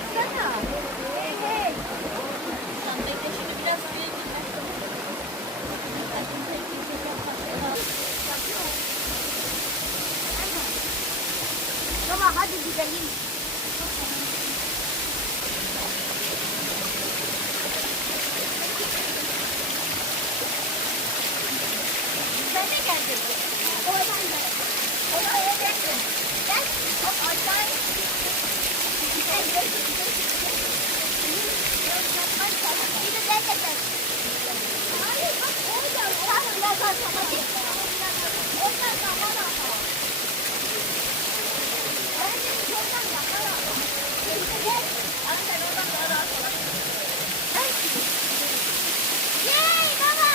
baksana. Hey hey. Sen bekle şimdi biraz suya girme. Baba hadi gidelim. Ben de geldim. Oradan gel. Oraya geldim. Gel. Hop aşağı. Gel gel. Bir de ben de gel. Hayır bak oradan. Oradan tamam. Oradan tamam. Ben de oradan yaparım. Gel. Ama sen oradan daha rahat olabilirsin. Yay baba.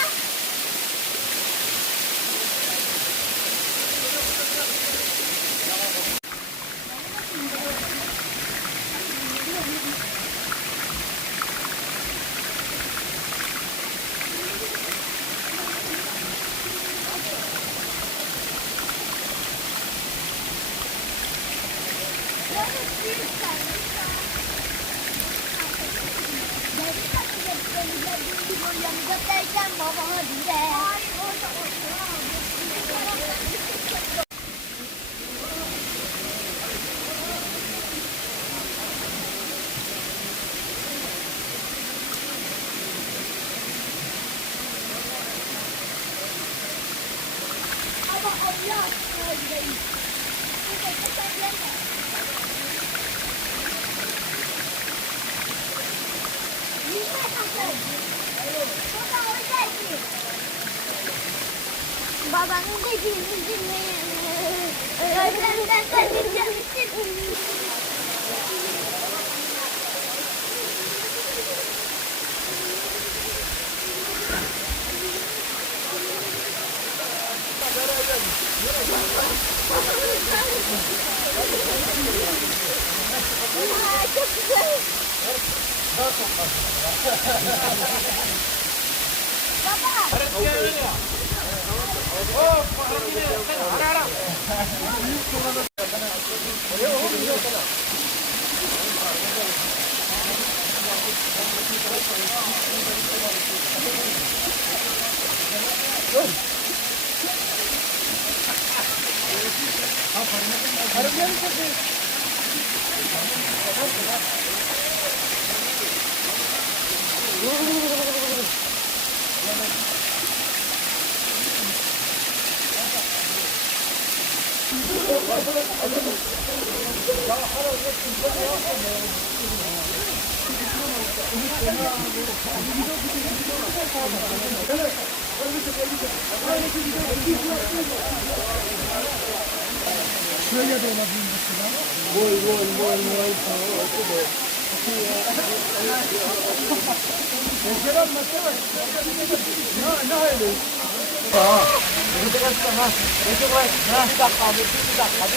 Baba hadi de. Hayır orada. Ama Allah aşkına. Babanın dediğini dinleyin. Öğretmenden kaçacaksın. Çok güzel. Baba. Şöyle de olabilir mesela. Boy. Mesela mesela. Ne hayli? Bir dakika abi. Bir dakika abi.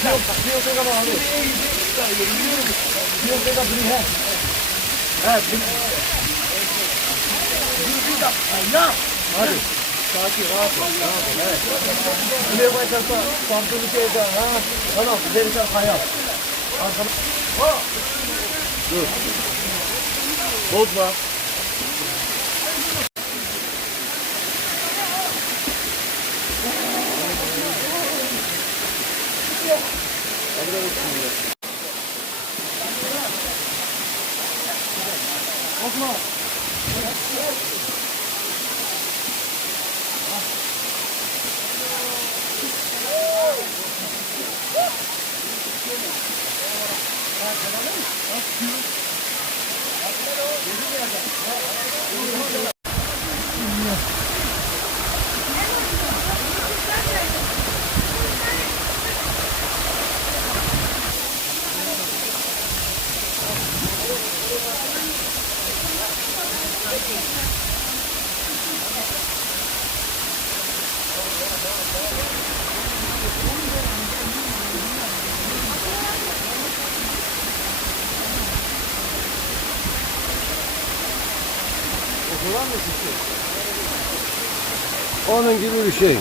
Bir dakika bir he. Evet. Bir dakika ya. Hadi. Sakin rahat ol. Evet. Buraya başlarsa kontrolü şeyde. Tamam. Güzel sen hayal. Arkada. Dur. Bozma. Bozma. Onun gibi bir şey.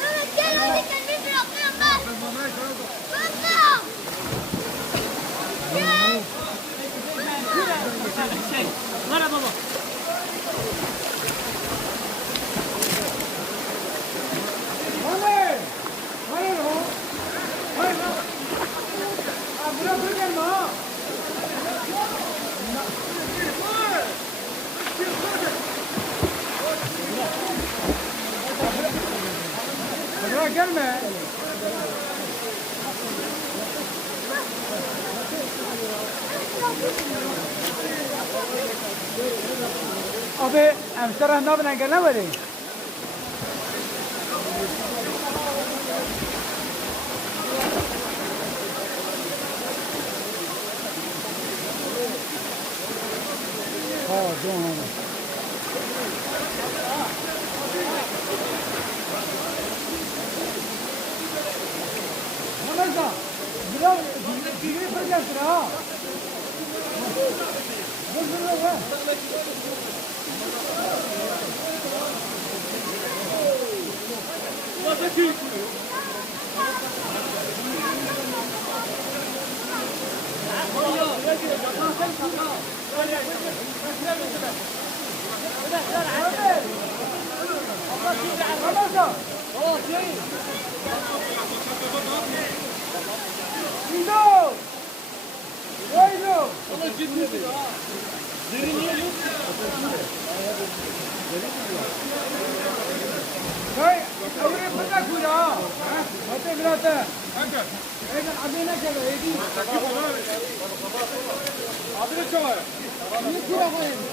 Mehmet gel hadi kendini bırakıyorum ben. Bıraktım. Gel. Merhaba baba. Hayır. Hayır o. Hayır. Bırak gelme ha. Bırak gelme. Abi, emsara ne bana gelen var? Ha, doğru. Namazda, biraz bilgiyi yapacaksın ha. Dur ha. Namazda. İndo. Oyno. Hey, oraya bırak kuyruğa. Hadi biraz da. Eydan adına gel, eydi. Adına çağır. Ne kuyruğa koyayım?